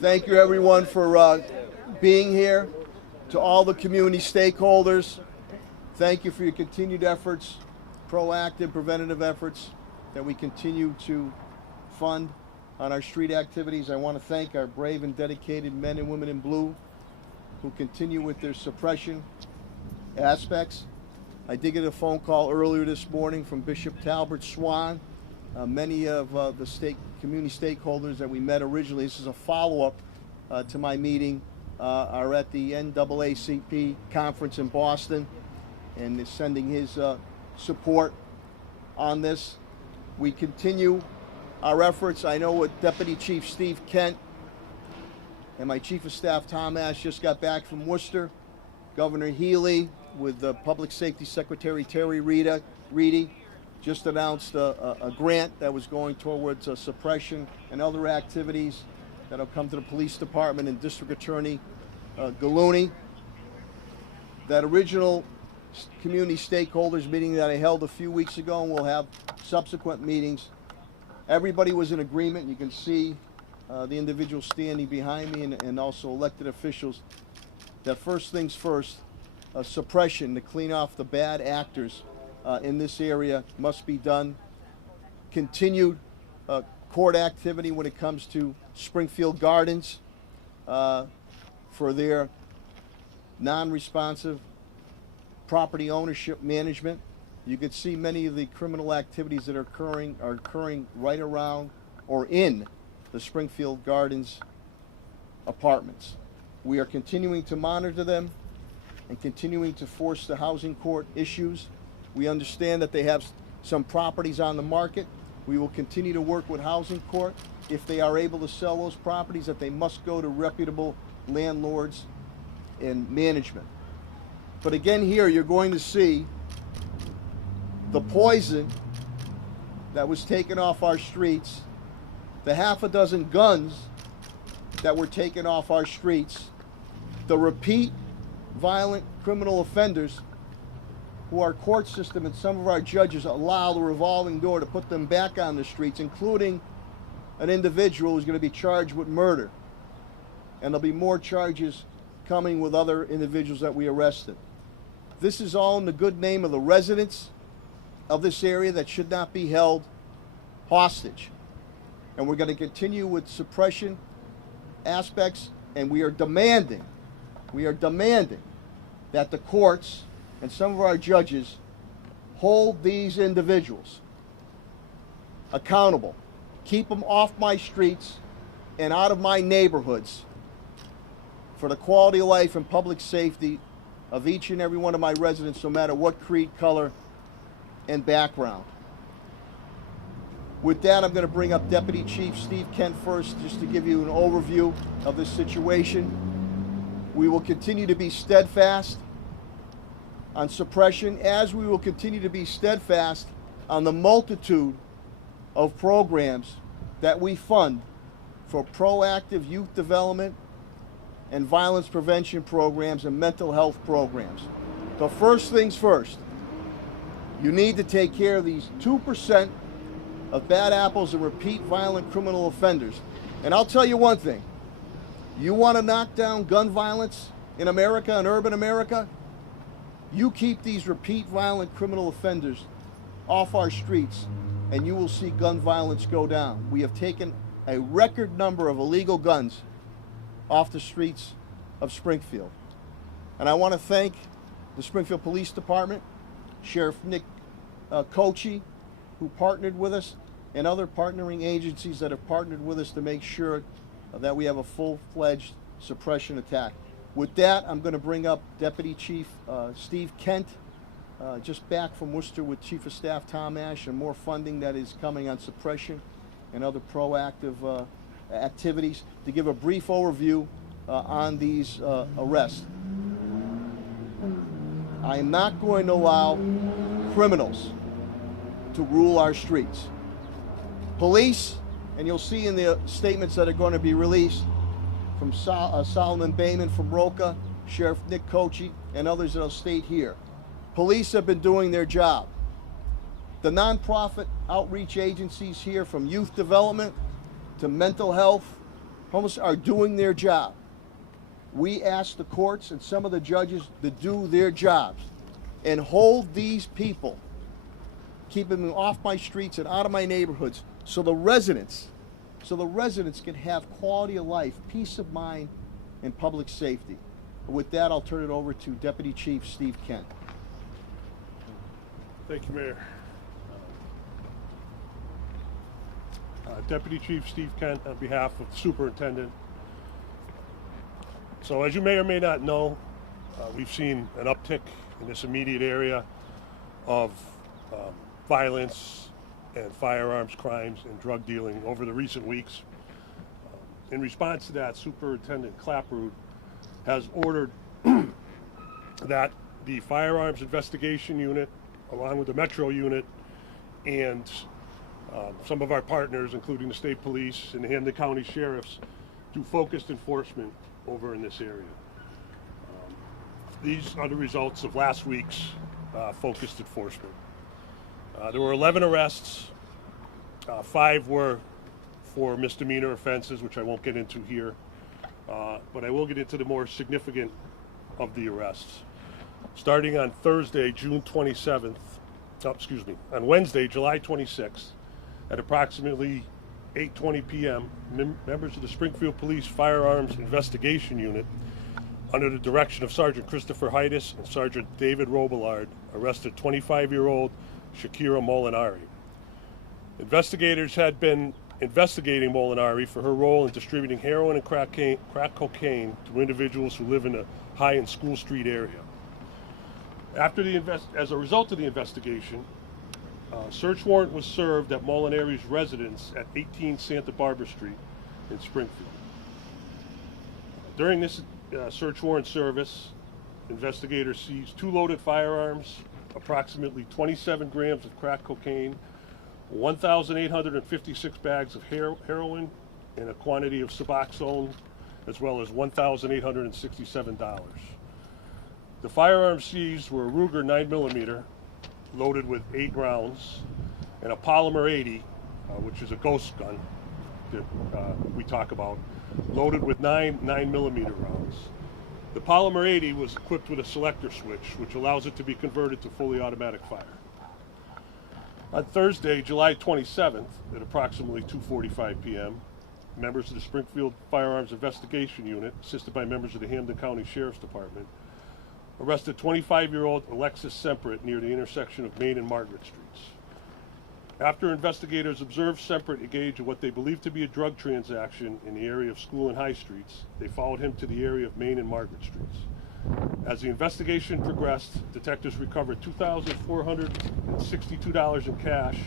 Thank you, everyone, for being here. To all the community stakeholders, thank you for your continued efforts, proactive, preventative efforts that we continue to fund on our street activities. I want to thank our brave and dedicated men and women in blue who continue with their suppression aspects. I did get a phone call earlier this morning from Bishop Talbert Swan. Many of the community stakeholders that we met originally, this is a follow-up to my meeting, are at the NAACP conference in Boston and is sending his support on this. We continue our efforts. I know with Deputy Chief Steve Kent and my Chief of Staff Tom Ash just got back from Worcester. Governor Healy with Public Safety Secretary Terry Reedy just announced a grant that was going towards suppression and other activities that'll come to the police department and District Attorney Gallooni. That original community stakeholders meeting that I held a few weeks ago, and we'll have subsequent meetings. Everybody was in agreement. You can see the individuals standing behind me and also elected officials that first things first, suppression to clean off the bad actors in this area must be done. Continued court activity when it comes to Springfield Gardens for their non-responsive property ownership management. You could see many of the criminal activities that are occurring right around or in the Springfield Gardens apartments. We are continuing to monitor them and continuing to force the housing court issues. We understand that they have some properties on the market. We will continue to work with housing court. If they are able to sell those properties, that they must go to reputable landlords and management. But again, here you're going to see the poison that was taken off our streets, the half a dozen guns that were taken off our streets, the repeat violent criminal offenders who our court system and some of our judges allow the revolving door to put them back on the streets, including an individual who's going to be charged with murder. And there'll be more charges coming with other individuals that we arrested. This is all in the good name of the residents of this area that should not be held hostage. And we're going to continue with suppression aspects, and we are demanding that the courts and some of our judges hold these individuals accountable. Keep them off my streets and out of my neighborhoods for the quality of life and public safety of each and every one of my residents, no matter what creed, color, and background. With that, I'm going to bring up Deputy Chief Steve Kent first, just to give you an overview of this situation. We will continue to be steadfast on suppression, as we will continue to be steadfast on the multitude of programs that we fund for proactive youth development and violence prevention programs and mental health programs. The first things first, you need to take care of these 2% of bad apples and repeat violent criminal offenders. And I'll tell you one thing, you want to knock down gun violence in America, in urban America, you keep these repeat violent criminal offenders off our streets and you will see gun violence go down. We have taken a record number of illegal guns off the streets of Springfield. And I want to thank the Springfield Police Department, Sheriff Nick Kochi, who partnered with us, and other partnering agencies that have partnered with us to make sure that we have a full-fledged suppression attack. With that, I'm going to bring up Deputy Chief Steve Kent, just back from Worcester with Chief of Staff Tom Ash, and more funding that is coming on suppression and other proactive activities, to give a brief overview on these arrests. I am not going to allow criminals to rule our streets. Police, and you'll see in the statements that are going to be released from Solomon Bayman from Roca, Sheriff Nick Kochi, and others that I'll state here. Police have been doing their job. The nonprofit outreach agencies here, from youth development to mental health homeless are doing their job. We ask the courts and some of the judges to do their jobs and hold these people, keeping them off my streets and out of my neighborhoods, so the residents can have quality of life, peace of mind, and public safety. With that, I'll turn it over to Deputy Chief Steve Kent. Thank you, Mayor. Deputy Chief Steve Kent on behalf of the Superintendent. So as you may or may not know, we've seen an uptick in this immediate area of violence and firearms crimes and drug dealing over the recent weeks. In response to that, Superintendent Clapprood has ordered that the Firearms Investigation Unit, along with the Metro Unit, and some of our partners, including the State Police and the Hampden County Sheriffs, do focused enforcement over in this area. These are the results of last week's focused enforcement. There were 11 arrests. 5 were for misdemeanor offenses, which I won't get into here, but I will get into the more significant of the arrests. Starting on Thursday, June 27th, on Wednesday, July 26th, at approximately 8:20 p.m., members of the Springfield Police Firearms Investigation Unit, under the direction of Sergeant Christopher Heides and Sergeant David Robillard, arrested 25-year-old Shakira Molinari. Investigators had been investigating Molinari for her role in distributing heroin and crack cocaine to individuals who live in the High and School Street area. As a result of the investigation, a search warrant was served at Molinari's residence at 18 Santa Barbara Street in Springfield. During this search warrant service, investigators seized 2 loaded firearms, approximately 27 grams of crack cocaine, 1,856 bags of heroin, and a quantity of Suboxone, as well as $1,867. The firearms seized were a Ruger 9mm, loaded with 8 rounds, and a Polymer 80, which is a ghost gun that we talk about, loaded with 9 9mm rounds. The Polymer 80 was equipped with a selector switch, which allows it to be converted to fully automatic fire. On Thursday, July 27th, at approximately 2:45 p.m., members of the Springfield Firearms Investigation Unit, assisted by members of the Hampden County Sheriff's Department, arrested 25-year-old Alexis Semprit near the intersection of Main and Margaret Streets. After investigators observed Semprit engage in what they believed to be a drug transaction in the area of School and High Streets, they followed him to the area of Main and Margaret Streets. As the investigation progressed, detectives recovered $2,462 in cash,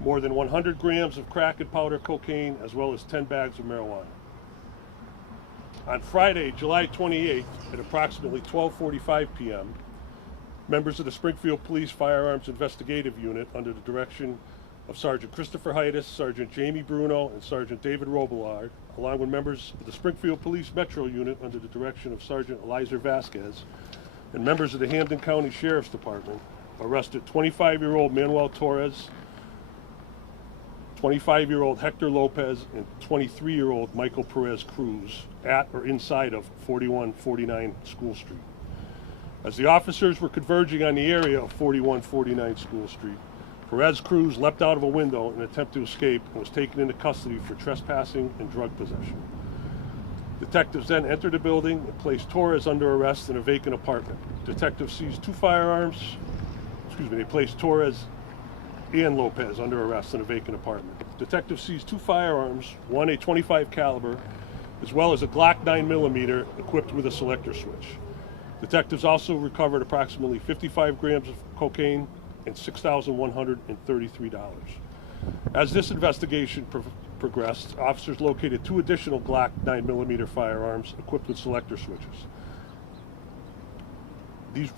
more than 100 grams of crack and powder cocaine, as well as 10 bags of marijuana. On Friday, July 28th, at approximately 12:45 p.m., members of the Springfield Police Firearms Investigative Unit, under the direction of Sergeant Christopher Heides, Sergeant Jamie Bruno, and Sergeant David Robillard, along with members of the Springfield Police Metro Unit under the direction of Sergeant Eliza Vasquez, and members of the Hampden County Sheriff's Department, arrested 25-year-old Manuel Torres, 25-year-old Hector Lopez, and 23-year-old Michael Perez Cruz at or inside of 4149 School Street. As the officers were converging on the area of 4149 School Street, Perez Cruz leapt out of a window in an attempt to escape and was taken into custody for trespassing and drug possession. Detectives then entered the building and placed Torres under arrest in a vacant apartment. Detectives seized 2 firearms. They placed Torres and Lopez under arrest in a vacant apartment. Detectives seized 2 firearms, one a .25 caliber, as well as a Glock 9mm equipped with a selector switch. Detectives also recovered approximately 55 grams of cocaine and $6,133. As this investigation progressed, officers located 2 additional Glock 9mm firearms equipped with selector switches. 2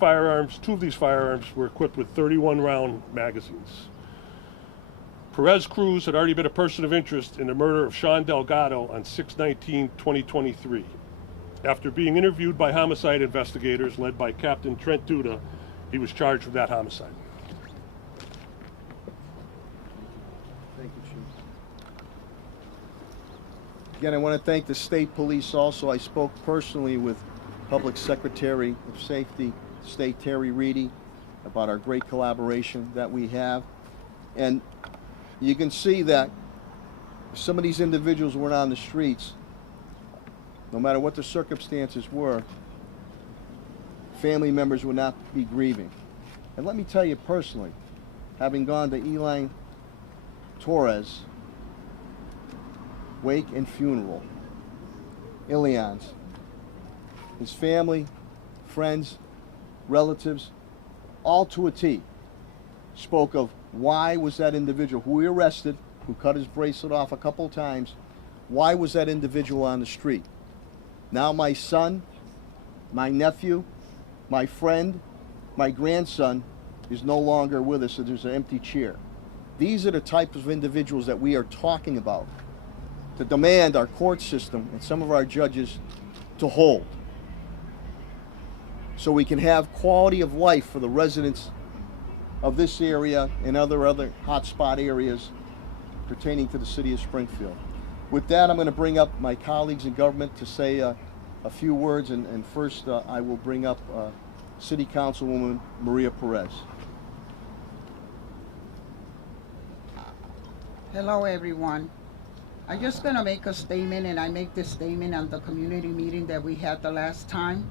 of these firearms were equipped with 31-round magazines. Perez Cruz had already been a person of interest in the murder of Sean Delgado on 6/19/2023. After being interviewed by homicide investigators led by Captain Trent Duda, he was charged with that homicide. Thank you, Chief. Again, I want to thank the state police also. I spoke personally with Public Secretary of Safety, State Terry Reedy, about our great collaboration that we have. And you can see that if some of these individuals weren't on the streets, no matter what the circumstances were, family members would not be grieving. And let me tell you personally, having gone to Eli Torres' wake and funeral, Ilean's, his family, friends, relatives, all to a T, spoke of why was that individual who we arrested, who cut his bracelet off a couple times, why was that individual on the street? Now my son, my nephew, my friend, my grandson is no longer with us, so there's an empty chair. These are the types of individuals that we are talking about, to demand our court system and some of our judges to hold, so we can have quality of life for the residents of this area and other hotspot areas pertaining to the city of Springfield. With that, I'm going to bring up my colleagues in government to say a few words, and first I will bring up City Councilwoman Maria Perez. Hello, everyone. I'm just going to make a statement, and I make this statement at the community meeting that we had the last time.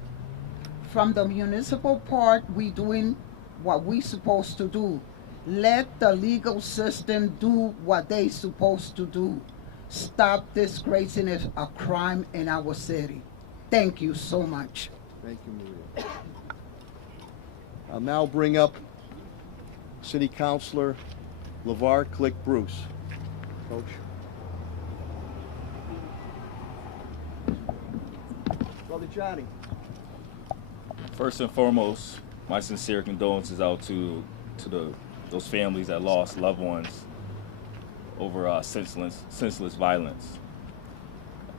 From the municipal part, we doing what we supposed to do. Let the legal system do what they supposed to do. Stop disgracing a crime in our city. Thank you so much. Thank you, Maria. I'll now bring up City Councilor LeVar Click Bruce. Coach. Brother Johnny. First and foremost, my sincere condolences out to those families that lost loved ones over senseless violence.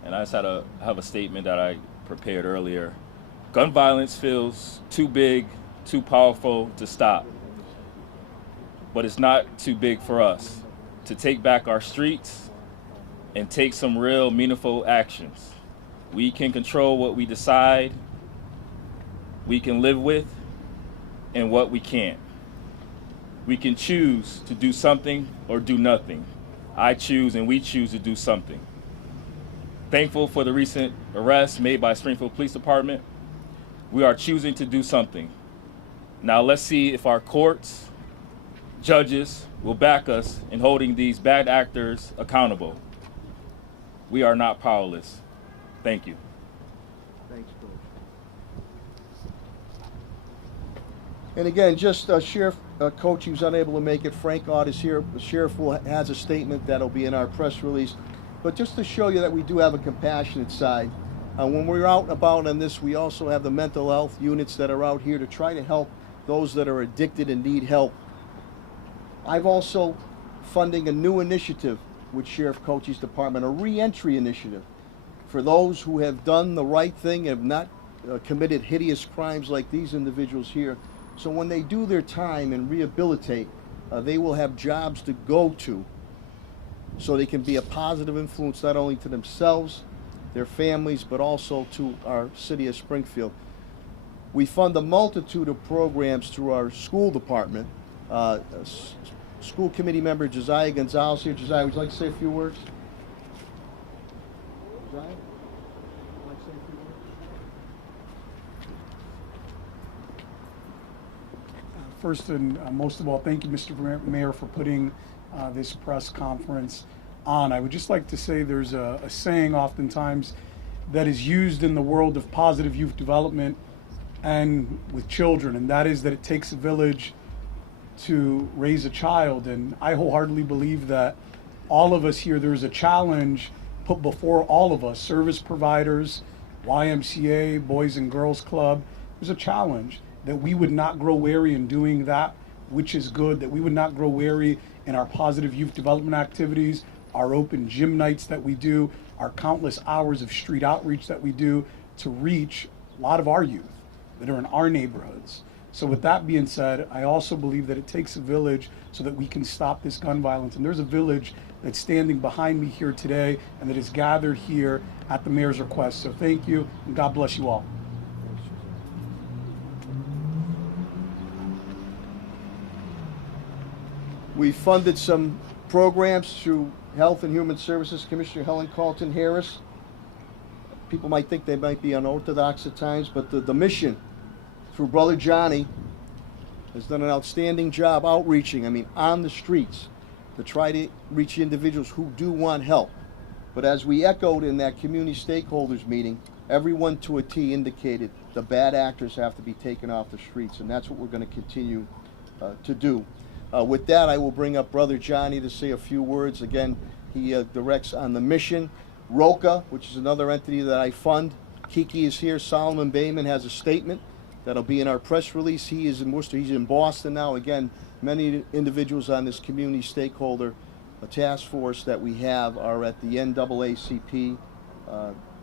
And I just have a statement that I prepared earlier. Gun violence feels too big, too powerful to stop. But it's not too big for us to take back our streets and take some real meaningful actions. We can control what we decide, we can live with, and what we can't. We can choose to do something or do nothing. I choose and we choose to do something. Thankful for the recent arrests made by Springfield Police Department. We are choosing to do something. Now let's see if our courts, judges will back us in holding these bad actors accountable. We are not powerless. Thank you. Thanks, Coach. And again, just Sheriff Coach, he was unable to make it. Frank Ott is here. The Sheriff has a statement that'll be in our press release. But just to show you that we do have a compassionate side, when we're out and about on this, we also have the mental health units that are out here to try to help those that are addicted and need help. I've also funding a new initiative with Sheriff Coach's department, a re-entry initiative for those who have done the right thing and have not committed hideous crimes like these individuals here. So when they do their time and rehabilitate, they will have jobs to go to, so they can be a positive influence not only to themselves, their families, but also to our city of Springfield. We fund a multitude of programs through our school department. School committee member Josiah Gonzalez here. Josiah, would you like to say a few words? Josiah, would you like to say a few words? First and most of all, thank you, Mr. Mayor, for putting this press conference on. I would just like to say there's a saying oftentimes that is used in the world of positive youth development and with children, and that is that it takes a village to raise a child. And I wholeheartedly believe that all of us here, there's a challenge put before all of us, service providers, YMCA, Boys and Girls Club. There's a challenge that we would not grow weary in doing that which is good, that we would not grow weary in our positive youth development activities, our open gym nights that we do, our countless hours of street outreach that we do to reach a lot of our youth that are in our neighborhoods. So with that being said, I also believe that it takes a village so that we can stop this gun violence. And there's a village that's standing behind me here today and that is gathered here at the mayor's request. So thank you, and God bless you all. We funded some programs through Health and Human Services Commissioner Helen Carlton Harris. People might think they might be unorthodox at times, but the mission through Brother Johnny has done an outstanding job outreaching, on the streets, to try to reach individuals who do want help. But as we echoed in that community stakeholders meeting, everyone to a T indicated the bad actors have to be taken off the streets, and that's what we're going to continue to do. With that, I will bring up Brother Johnny to say a few words. Again, he directs on the mission. ROCA, which is another entity that I fund. Kiki is here. Solomon Bayman has a statement that'll be in our press release. He is in Worcester. He's in Boston now. Again, many individuals on this community stakeholder task force that we have are at the NAACP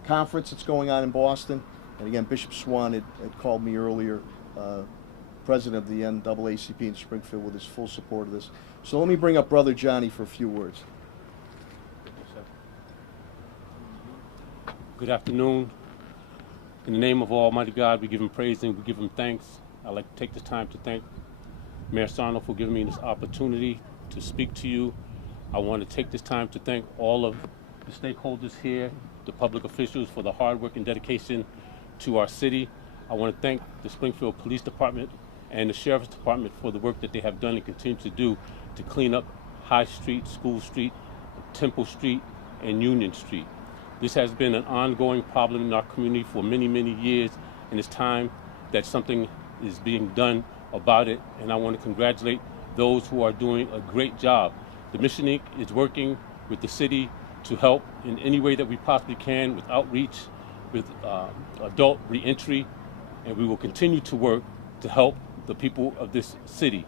conference that's going on in Boston. And again, Bishop Swan had called me earlier, president of the NAACP in Springfield, with his full support of this. So let me bring up Brother Johnny for a few words. Good afternoon. In the name of Almighty God, we give him praise and we give him thanks. I'd like to take this time to thank Mayor Sarno for giving me this opportunity to speak to you. I want to take this time to thank all of the stakeholders here, the public officials, for the hard work and dedication to our city. I want to thank the Springfield Police Department and the Sheriff's Department for the work that they have done and continue to do to clean up High Street, School Street, Temple Street, and Union Street. This has been an ongoing problem in our community for many, many years, and it's time that something is being done about it, and I want to congratulate those who are doing a great job. The Mission Inc. is working with the city to help in any way that we possibly can with outreach, with adult reentry, and we will continue to work to help the people of this city.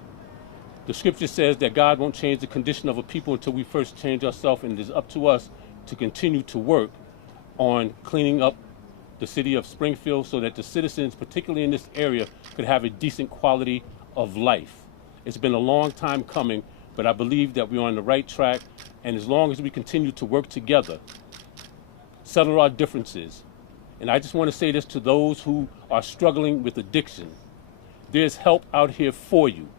The scripture says that God won't change the condition of a people until we first change ourselves, and it is up to us to continue to work on cleaning up the city of Springfield so that the citizens, particularly in this area, could have a decent quality of life. It's been a long time coming, but I believe that we're on the right track, and as long as we continue to work together, settle our differences. And I just want to say this to those who are struggling with addiction. There's help out here for you.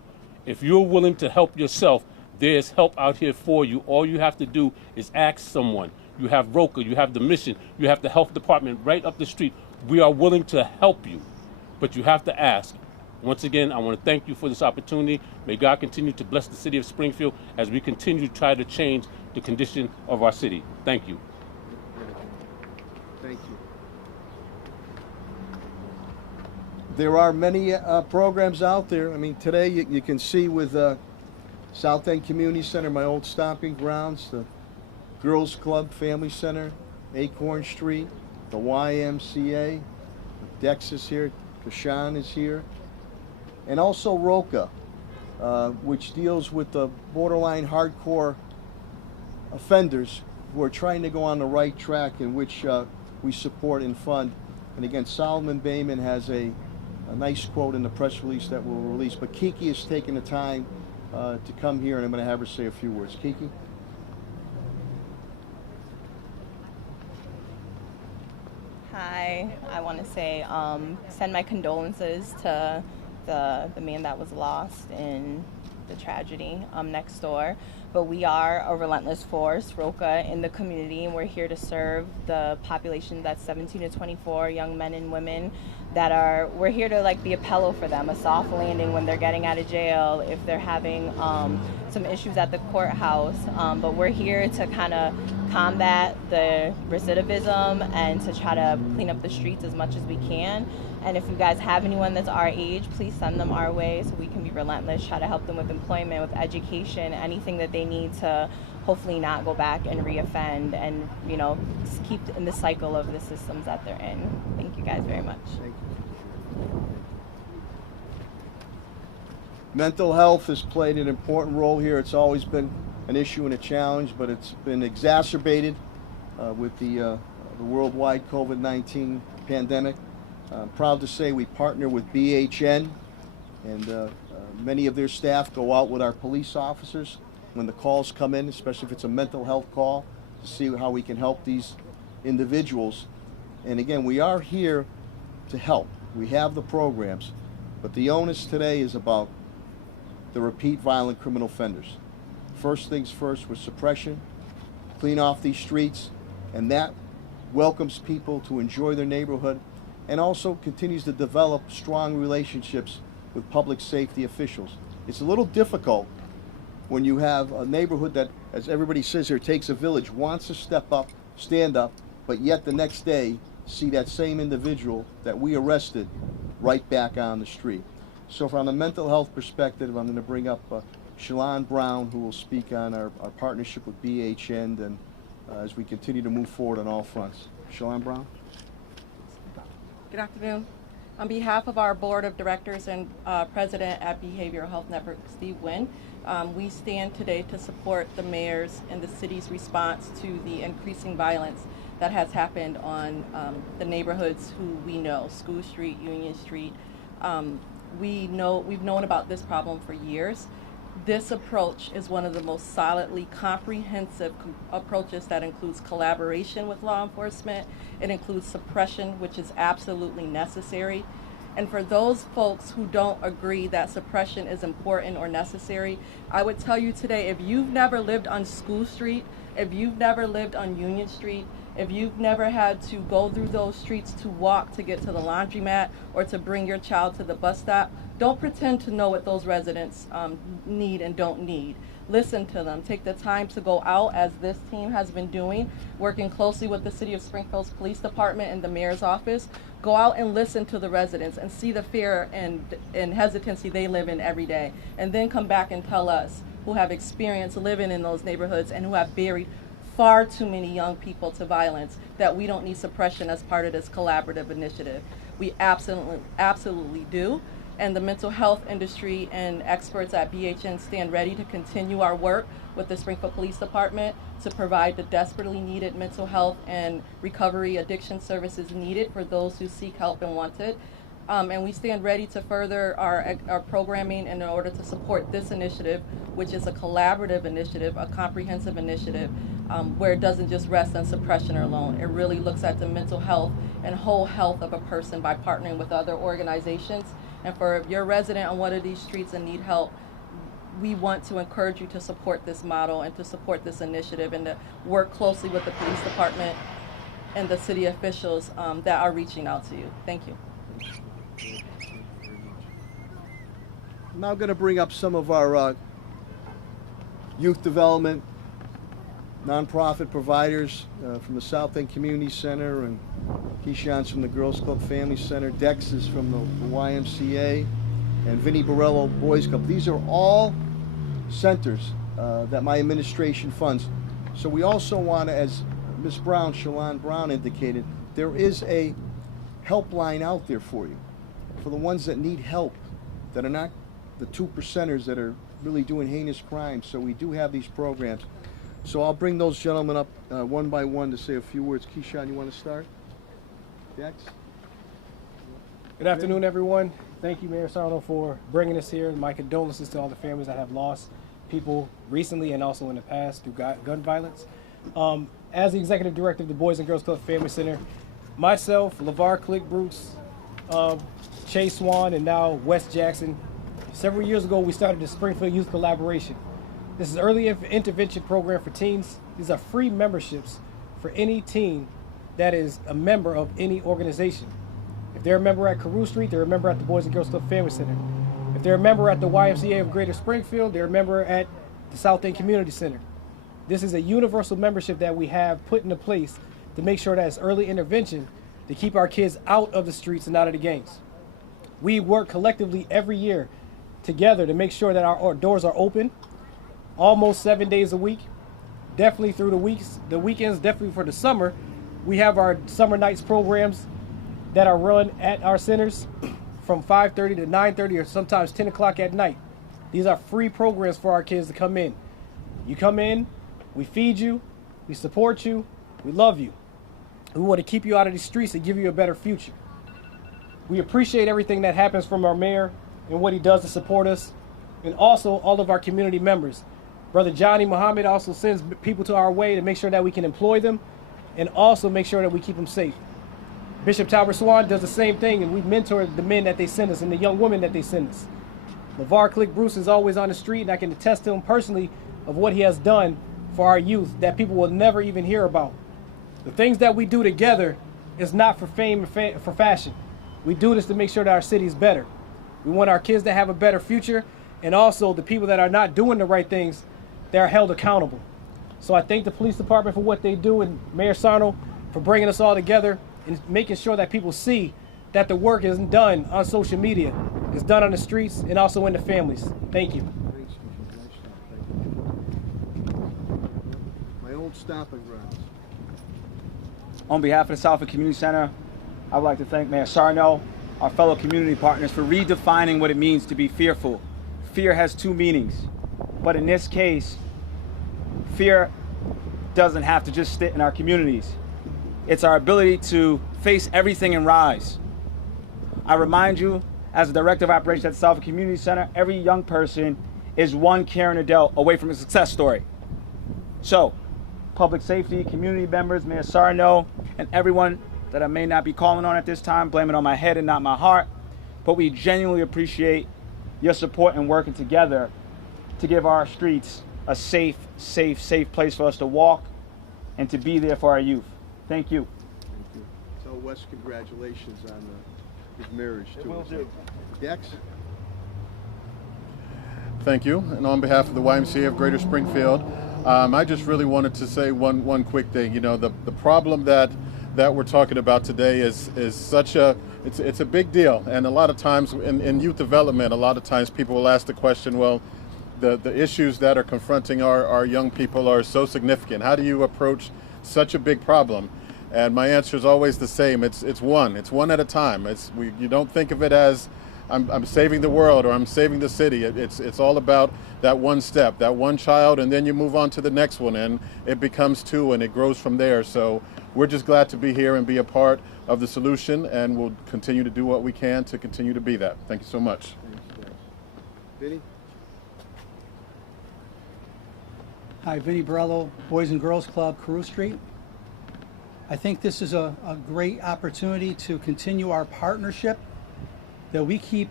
If you're willing to help yourself, there's help out here for you. All you have to do is ask someone. You have ROCA, you have the mission, you have the health department right up the street. We are willing to help you, but you have to ask. Once again, I want to thank you for this opportunity. May God continue to bless the city of Springfield as we continue to try to change the condition of our city. Thank you. Thank you. There are many programs out there. Today you can see with South End Community Center, my old stomping grounds, the Girls Club Family Center, Acorn Street, the YMCA, Dex is here, Kashan is here, and also ROCA, which deals with the borderline hardcore offenders who are trying to go on the right track, in which we support and fund. And again, Solomon Bayman has a nice quote in the press release that we'll release. But Kiki has taken the time to come here, and I'm going to have her say a few words. Kiki? Hi, I want to say send my condolences to the man that was lost in the tragedy next door. But we are a relentless force, ROCA, in the community, and we're here to serve the population that's 17 to 24, young men and women we're here to be a pillow for them, a soft landing when they're getting out of jail, if they're having some issues at the courthouse. But we're here to kind of combat the recidivism and to try to clean up the streets as much as we can. And if you guys have anyone that's our age, please send them our way so we can be relentless, try to help them with employment, with education, anything that they need to hopefully not go back and reoffend and, just keep in the cycle of the systems that they're in. Thank you guys very much. Thank you. Mental health has played an important role here. It's always been an issue and a challenge, but it's been exacerbated with the worldwide COVID-19 pandemic. I'm proud to say we partner with BHN And many of their staff go out with our police officers when the calls come in, especially if it's a mental health call, to see how we can help these individuals. And again, we are here to help. We have the programs, but the onus today is about the repeat violent criminal offenders. First things first with suppression, clean off these streets, and that welcomes people to enjoy their neighborhood and also continues to develop strong relationships with public safety officials. It's a little difficult when you have a neighborhood that, as everybody says here, takes a village, wants to step up, stand up, but yet the next day see that same individual that we arrested right back on the street. So from a mental health perspective, I'm going to bring up Shalon Brown, who will speak on our partnership with BHN and as we continue to move forward on all fronts. Shalon Brown. Good afternoon. On behalf of our board of directors and president at Behavioral Health Network, Steve Wynn, we stand today to support the mayor's and the city's response to the increasing violence that has happened on the neighborhoods who we know, School Street, Union Street. We've known about this problem for years. This approach is one of the most solidly comprehensive approaches that includes collaboration with law enforcement. It includes suppression, which is absolutely necessary. And for those folks who don't agree that suppression is important or necessary, I would tell you today, if you've never lived on School Street, if you've never lived on Union Street, if you've never had to go through those streets to walk to get to the laundromat or to bring your child to the bus stop, don't pretend to know what those residents need and don't need. Listen to them. Take the time to go out, as this team has been doing, working closely with the City of Springfield's Police Department and the Mayor's office. Go out and listen to the residents and see the fear and hesitancy they live in every day. And then come back and tell us, who have experience living in those neighborhoods and who have buried far too many young people to violence, that we don't need suppression as part of this collaborative initiative. We absolutely do. And the mental health industry and experts at BHN stand ready to continue our work with the Springfield Police Department to provide the desperately needed mental health and recovery addiction services needed for those who seek help and want it. And we stand ready to further our programming in order to support this initiative, which is a collaborative initiative, a comprehensive initiative, where it doesn't just rest on suppression alone. It really looks at the mental health and whole health of a person by partnering with other organizations. And for if you're a resident on one of these streets and need help, we want to encourage you to support this model and to support this initiative and to work closely with the police department and the city officials that are reaching out to you. Thank you. I'm now going to bring up some of our youth development nonprofit providers from the South End Community Center, and Keyshawn's from the Girls Club Family Center, Dex is from the YMCA, and Vinnie Borello Boys Club. These are all centers that my administration funds. So we also want to, as Ms. Brown, Shalon Brown indicated, there is a helpline out there for you, for the ones that need help, that are not the 2%ers that are really doing heinous crimes. So we do have these programs. So I'll bring those gentlemen up one by one to say a few words. Keyshawn, you want to start? Dex? Good afternoon, everyone. Thank you, Mayor Sarno, for bringing us here. My condolences to all the families that have lost people recently and also in the past through gun violence. As the executive director of the Boys and Girls Club Family Center, myself, LeVar Click Brooks, Chase Swan, and now Wes Jackson, several years ago we started the Springfield Youth Collaboration. This is an early intervention program for teens. These are free memberships for any teen that is a member of any organization. If they're a member at Carew Street, they're a member at the Boys and Girls Club Family Center. If they're a member at the YMCA of Greater Springfield, they're a member at the South End Community Center. This is a universal membership that we have put into place to make sure that it's early intervention to keep our kids out of the streets and out of the gangs. We work collectively every year together to make sure that our doors are open almost 7 days a week, definitely through the weekends, definitely for the summer. We have our summer nights programs that are run at our centers from 5:30 to 9:30 or sometimes 10 o'clock at night. These are free programs for our kids to come in. You come in, we feed you, we support you, we love you. We want to keep you out of the streets and give you a better future. We appreciate everything that happens from our mayor and what he does to support us, and also all of our community members. Brother Johnny Muhammad also sends people to our way to make sure that we can employ them and also make sure that we keep them safe. Bishop Talbert Swan does the same thing, and we mentor the men that they send us and the young women that they send us. LeVar Click Bruce is always on the street, and I can attest to him personally of what he has done for our youth that people will never even hear about. The things that we do together is not for fame or for fashion. We do this to make sure that our city is better. We want our kids to have a better future, and also the people that are not doing the right things, they're held accountable. So I thank the police department for what they do, and Mayor Sarno for bringing us all together and making sure that people see that the work isn't done on social media. It's done on the streets and also in the families. Thank you. Thanks, Bishop. Nice job. Thank you. My old stomping grounds. On behalf of the Southfield Community Center, I would like to thank Mayor Sarno, our fellow community partners, for redefining what it means to be fearful. Fear has two meanings, but in this case, fear doesn't have to just sit in our communities. It's our ability to face everything and rise. I remind you, as the Director of Operations at the Southfield Community Center, every young person is one caring adult away from a success story. So, public safety, community members, Mayor Sarno, and everyone that I may not be calling on at this time, blame it on my head and not my heart, but we genuinely appreciate your support and working together to give our streets a safe place for us to walk and to be there for our youth. Thank you. Thank you. Tell Wes congratulations on his marriage, too. Will do. Dex? Thank you. And on behalf of the YMCA of Greater Springfield, I just really wanted to say one quick thing. You know, the problem that we're talking about today is such a it's a big deal, and a lot of times in youth development, a lot of times people will ask the question, well, the issues that are confronting our young people are so significant. How do you approach such a big problem? And my answer is always the same. It's one at a time. You don't think of it as I'm saving the world or I'm saving the city. It's all about that one step, that one child, and then you move on to the next one, and it becomes two, and it grows from there. So we're just glad to be here and be a part of the solution, and we'll continue to do what we can to continue to be that. Thank you so much. Thanks, Dex. Vinny? Hi, Vinny Borello, Boys and Girls Club, Carew Street. I think this is a great opportunity to continue our partnership, that we keep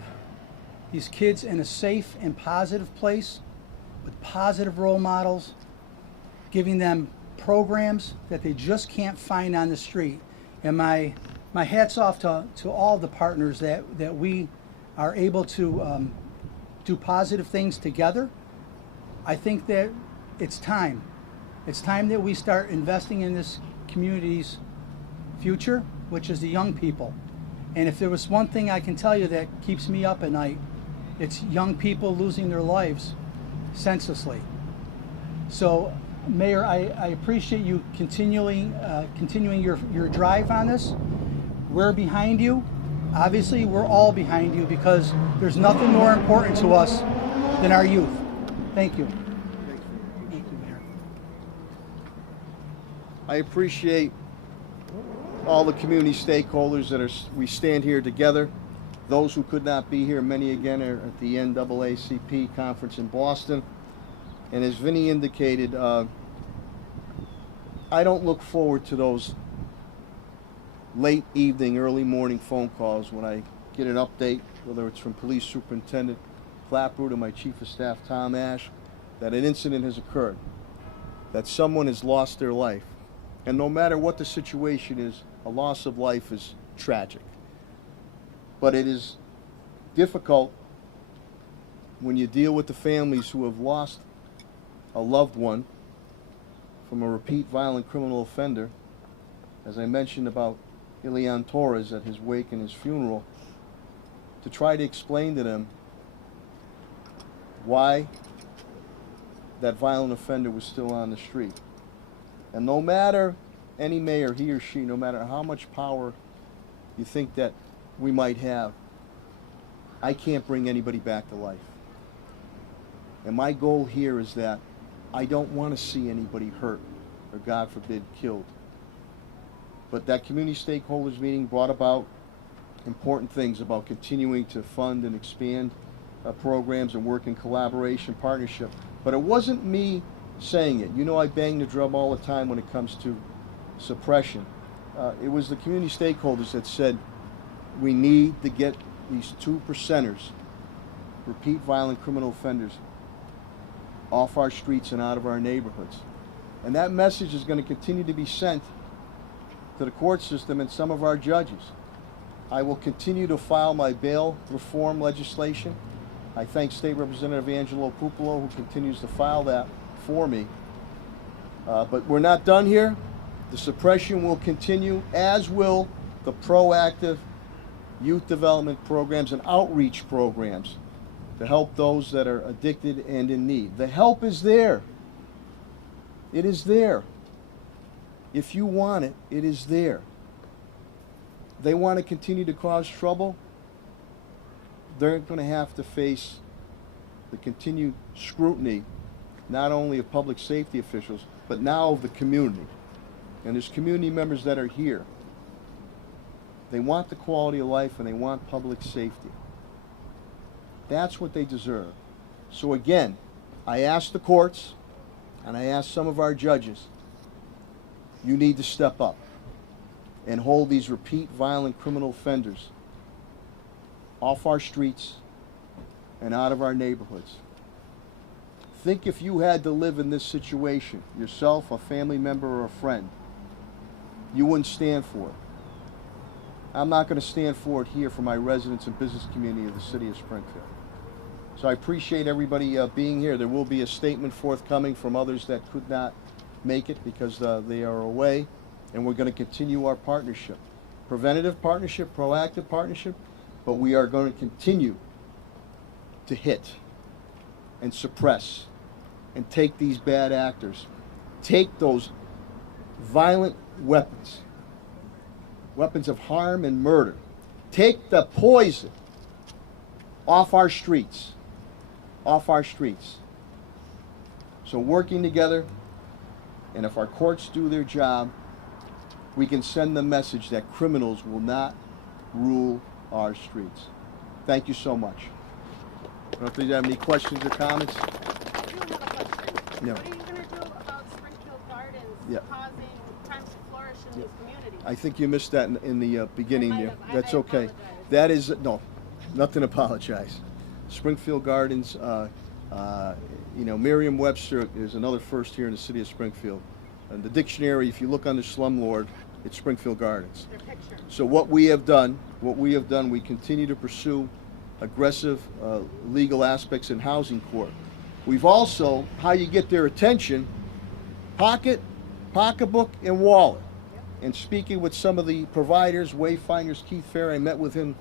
these kids in a safe and positive place with positive role models, giving them programs that they just can't find on the street. And my hat's off to all the partners that we are able to do positive things together. I think that it's time. It's time that we start investing in this community's future, which is the young people. And if there was one thing I can tell you that keeps me up at night, it's young people losing their lives senselessly. So, Mayor, I appreciate you continuing your drive on this. We're behind you. Obviously, we're all behind you because there's nothing more important to us than our youth. Thank you. Thank you, Mayor. I appreciate all the community stakeholders we stand here together. Those who could not be here, many again are at the NAACP conference in Boston. And as Vinny indicated, I don't look forward to those late evening, early morning phone calls when I get an update, whether it's from Police Superintendent Clapper to my Chief of Staff, Tom Ash, that an incident has occurred, that someone has lost their life. And no matter what the situation is, a loss of life is tragic. But it is difficult when you deal with the families who have lost a loved one from a repeat violent criminal offender. As I mentioned about Ilean Torres at his wake and his funeral, to try to explain to them why that violent offender was still on the street. And no matter any mayor, he or she, no matter how much power you think that we might have, I can't bring anybody back to life. And my goal here is that I don't want to see anybody hurt or, God forbid, killed. But that community stakeholders meeting brought about important things about continuing to fund and expand programs and work in collaboration, partnership. But it wasn't me saying it. You know, I bang the drum all the time when it comes to suppression. It was the community stakeholders that said we need to get these 2%ers, repeat violent criminal offenders, off our streets and out of our neighborhoods. And that message is going to continue to be sent to the court system and some of our judges. I will continue to file my bail reform legislation. I thank State Representative Angelo Pupolo, who continues to file that for me. But we're not done here. The suppression will continue, as will the proactive youth development programs and outreach programs to help those that are addicted and in need. The help is there. It is there. If you want it, it is there. They want to continue to cause trouble, they're going to have to face the continued scrutiny, not only of public safety officials, but now of the community. And there's community members that are here. They want the quality of life and they want public safety. That's what they deserve. So again, I ask the courts and I ask some of our judges, you need to step up and hold these repeat violent criminal offenders off our streets and out of our neighborhoods. Think if you had to live in this situation, yourself, a family member, or a friend, you wouldn't stand for it. I'm not going to stand for it here for my residents and business community of the city of Springfield. So I appreciate everybody being here. There will be a statement forthcoming from others that could not make it because they are away, and we're going to continue our partnership. Preventative partnership, proactive partnership, but we are going to continue to hit and suppress and take these bad actors, take those violent weapons, weapons of harm and murder, take the poison off our streets, off our streets. So working together, and if our courts do their job, we can send the message that criminals will not rule our streets. Thank you so much. I don't know if you have any questions or comments. I do have a question. Yeah. What are you going to do about Springfield Gardens causing crime to flourish in these communities? I think you missed that in the beginning I might there. have. That's I okay. apologize. That is, no, nothing to apologize. Springfield Gardens, Merriam-Webster is another first here in the city of Springfield. And the dictionary, if you look under slumlord, it's Springfield Gardens. Their picture. So what we have done, we continue to pursue aggressive legal aspects in housing court. We've also, how you get their attention, pocketbook, and wallet. And speaking with some of the providers, Wayfinders, Keith Fair, I met with him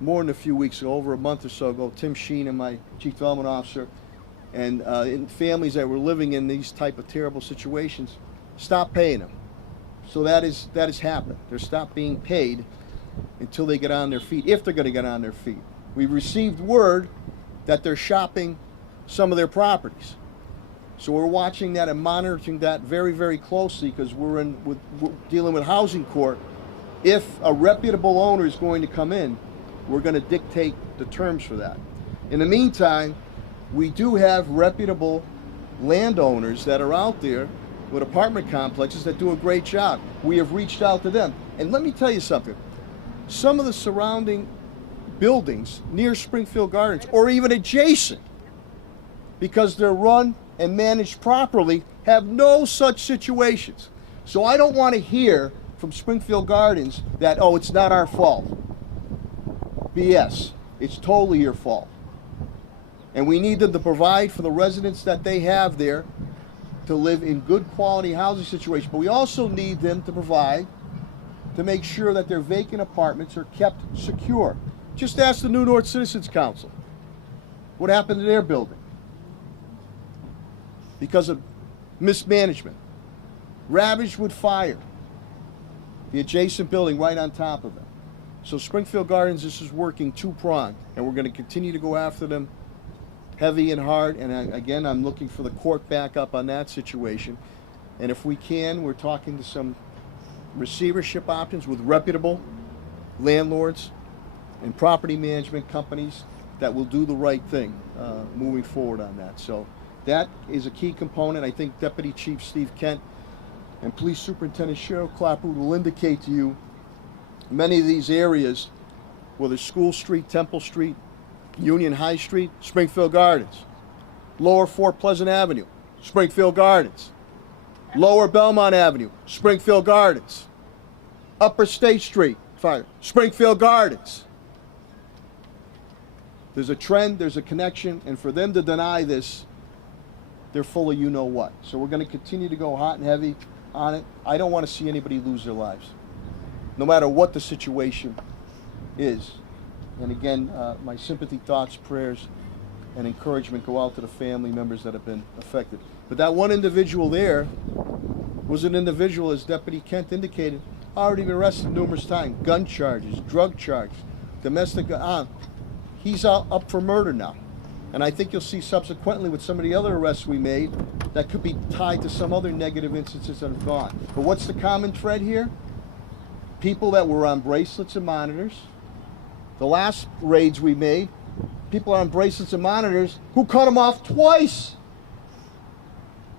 more than a few weeks ago, over a month or so ago, Tim Sheen and my Chief Development Officer, and in families that were living in these type of terrible situations, stop paying them. So that is happening. They're stopped being paid until they get on their feet, if they're going to get on their feet. We received word that they're shopping some of their properties. So we're watching that and monitoring that very, very closely because we're dealing with housing court. If a reputable owner is going to come in, we're going to dictate the terms for that. In the meantime, we do have reputable landowners that are out there with apartment complexes that do a great job. We have reached out to them. And let me tell you something. Some of the surrounding buildings near Springfield Gardens, or even adjacent, because they're run and managed properly, have no such situations. So I don't want to hear from Springfield Gardens that, oh, it's not our fault. BS. It's totally your fault. And we need them to provide for the residents that they have there to live in good quality housing situation. But we also need them to provide to make sure that their vacant apartments are kept secure. Just ask the New North Citizens Council what happened to their building because of mismanagement. Ravaged with fire. The adjacent building right on top of it. So Springfield Gardens, this is working two-pronged, and we're going to continue to go after them heavy and hard. And again, I'm looking for the court backup on that situation. And if we can, we're talking to some receivership options with reputable landlords and property management companies that will do the right thing moving forward on that. So that is a key component. I think Deputy Chief Steve Kent and Police Superintendent Cheryl Clapper will indicate to you many of these areas, whether School Street, Temple Street, Union High Street, Springfield Gardens, Lower Fort Pleasant Avenue, Springfield Gardens, Lower Belmont Avenue, Springfield Gardens, Upper State Street, Springfield Gardens. There's a trend, there's a connection, and for them to deny this, they're full of you know what. So we're going to continue to go hot and heavy on it. I don't want to see anybody lose their lives, no matter what the situation is. And again, my sympathy, thoughts, prayers, and encouragement go out to the family members that have been affected. But that one individual there was an individual, as Deputy Kent indicated, already been arrested numerous times. Gun charges, drug charges, domestic, he's up for murder now. And I think you'll see subsequently with some of the other arrests we made that could be tied to some other negative instances that have gone. But what's the common thread here? People that were on bracelets and monitors. The last raids we made, people on bracelets and monitors who cut them off twice.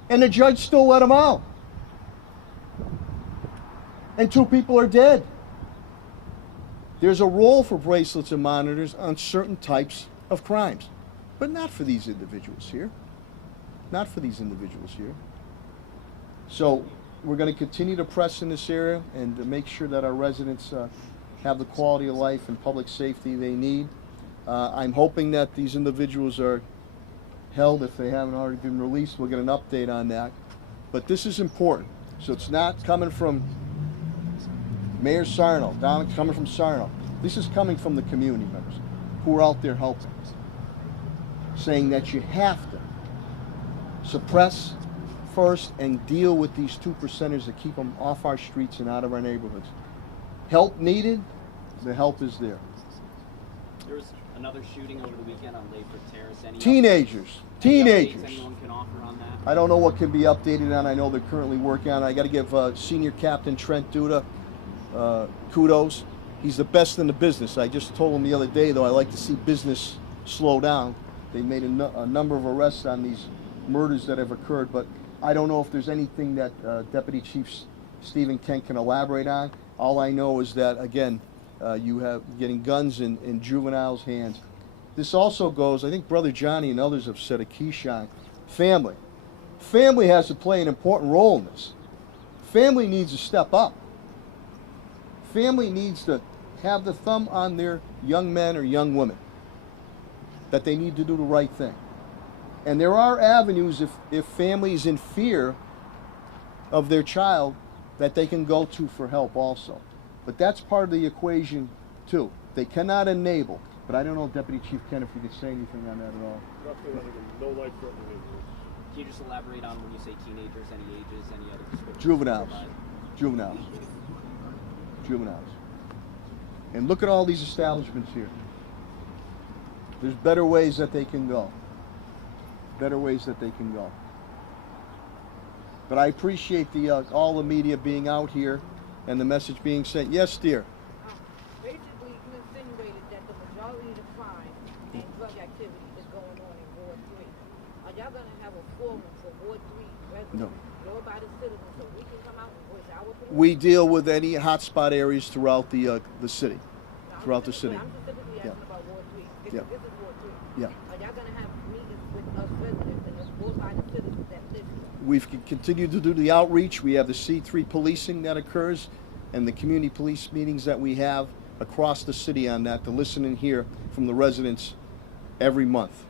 And the judge still let them out. And 2 people are dead. There's a role for bracelets and monitors on certain types of crimes, but not for these individuals here. Not for these individuals here. So we're going to continue to press in this area and to make sure that our residents have the quality of life and public safety they need. I'm hoping that these individuals are held. If they haven't already been released, we'll get an update on that. But this is important. So it's not coming from Mayor Sarno, coming from Sarno. This is coming from the community members who are out there helping, saying that you have to suppress first and deal with these 2%ers to keep them off our streets and out of our neighborhoods. Help needed, the help is there. There was another shooting over the weekend on Layford Terrace. Any Teenagers. updates anyone can offer on that? I don't know what can be updated on. I know they're currently working on it. I got to give Senior Captain Trent Duda kudos. He's the best in the business. I just told him the other day, though, I like to see business slow down. They made a number of arrests on these murders that have occurred, but I don't know if there's anything that Deputy Chief Stephen Kent can elaborate on. All I know is that, again, you have getting guns in juveniles' hands. This also goes, I think Brother Johnny and others have said, a Keyshawn, family. Family has to play an important role in this. Family needs to step up. Family needs to have the thumb on their young men or young women, that they need to do the right thing. And there are avenues, if family is in fear of their child, that they can go to for help also. But that's part of the equation too. They cannot enable. But I don't know, Deputy Chief Kent, if you could say anything on that at all. No life-threatening injuries. Can you just elaborate on when you say teenagers, any ages, any other descriptions? Juveniles. And look at all these establishments here. There's better ways that they can go. But I appreciate all the media being out here and the message being sent. Yes, dear. Basically, you insinuated that the majority of the crime and drug activity is going on in Ward 3. Are y'all going to have a forum for Ward 3 residents? No. Law-abiding citizens, so we can come out and voice our opinion? We deal with any hotspot areas throughout the city. I'm Throughout the city. specifically asking about Ward 3. This is Ward 3. Yeah. Are y'all going to have meetings with us residents and us law-abiding citizens that live here? We've continued to do the outreach. We have the C3 policing that occurs and the community police meetings that we have across the city on that to listen and hear from the residents every month.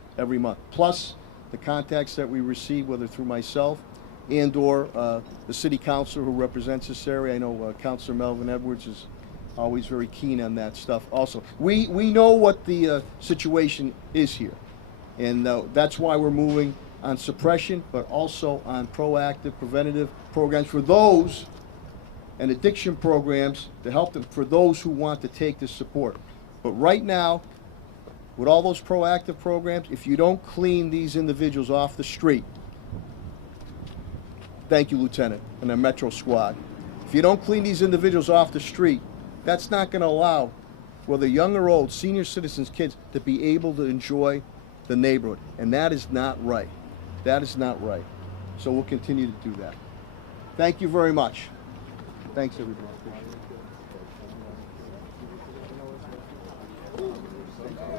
Plus the contacts that we receive, whether through myself and or the city councilor who represents this area. I know Councilor Melvin Edwards is always very keen on that stuff also. We know what the situation is here, and that's why we're moving on suppression, but also on proactive, preventative programs for those, and addiction programs to help them for those who want to take this support. But right now, with all those proactive programs, if you don't clean these individuals off the street, thank you, Lieutenant, and the Metro Squad. If you don't clean these individuals off the street, that's not going to allow whether young or old, senior citizens, kids, to be able to enjoy the neighborhood. And that is not right. That is not right. So we'll continue to do that. Thank you very much. Thanks, everybody. Appreciate it.